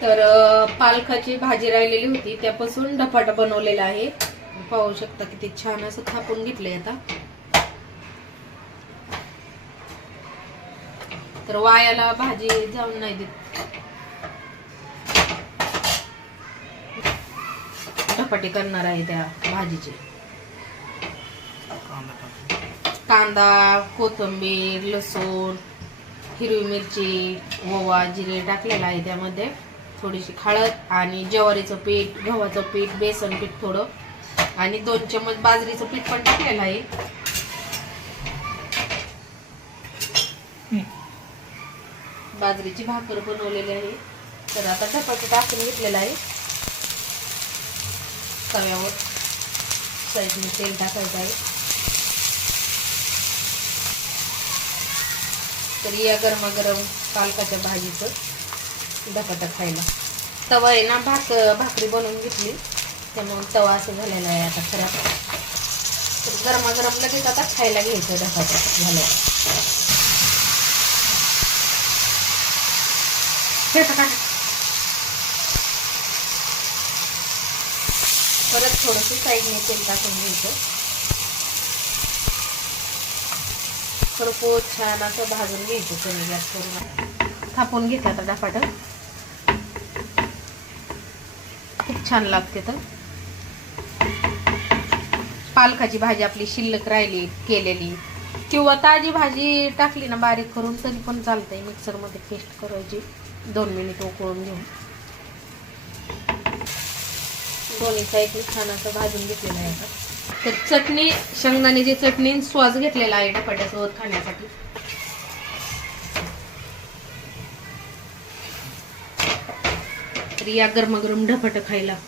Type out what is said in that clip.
तर पालकाची भाजी राहिलेली होती त्यापासून धपाटा बनवलेला आहे. पाहू शकता किती छान असं थापून घेतलंय आता. तर वायाला भाजी जाऊन नाही देत. धपाटे करणार आहे त्या भाजीचे. कांदा कोथिंबीर लसूण हिरवी मिरची ओवा जिरे टाकलेला आहे त्यामध्ये. थोडीशी हळद आणि ज्वारीचं पीठ गव्हाचं पीठ बेसन पीठ थोडं. आणि दोन चमच बाजरीचं पीठ पण टाकलेलं आहे. बाजरीची भाकर बनवलेली आहे. तर आता धपाटे टाकून घेतलेला आहे. तव्यावर साईडने तेल टाकायचं आहे. तर या गरमागरम पालकाच्या भाजीचं. धपाटा खायला. तवा आहे ना भाक भाकरी बनवून घेतली. त्यामुळे तवा असं झालेला आहे आता खराब. तर गरमागरम लगेच आता खायला घ्यायचं धपाटा झालं परत थोडंसं साईडने तेल टाकून घ्यायचं. खरपूस छान असं भाजून घ्यायचं कमी गॅस करून. थापून घेतला आता धपाट. छान लागते तर. पालकाची भाजी आपली शिल्लक राहिली केलेली. किंवा ताजी भाजी टाकली ना बारीक करून तरी पण चालतंय. मिक्सरमध्ये पेस्ट करायची. दोन मिनिट उकळून घेऊन. दोन्ही साईडने छान असं भाजून घेतलेलं आहे. तर चटणी शेंगदाण्याची चटणी आणि स्वास घेतलेला आहे धपाट्यासोबत खाण्यासाठी. रात्री या गरमागरम धपाटं खायला.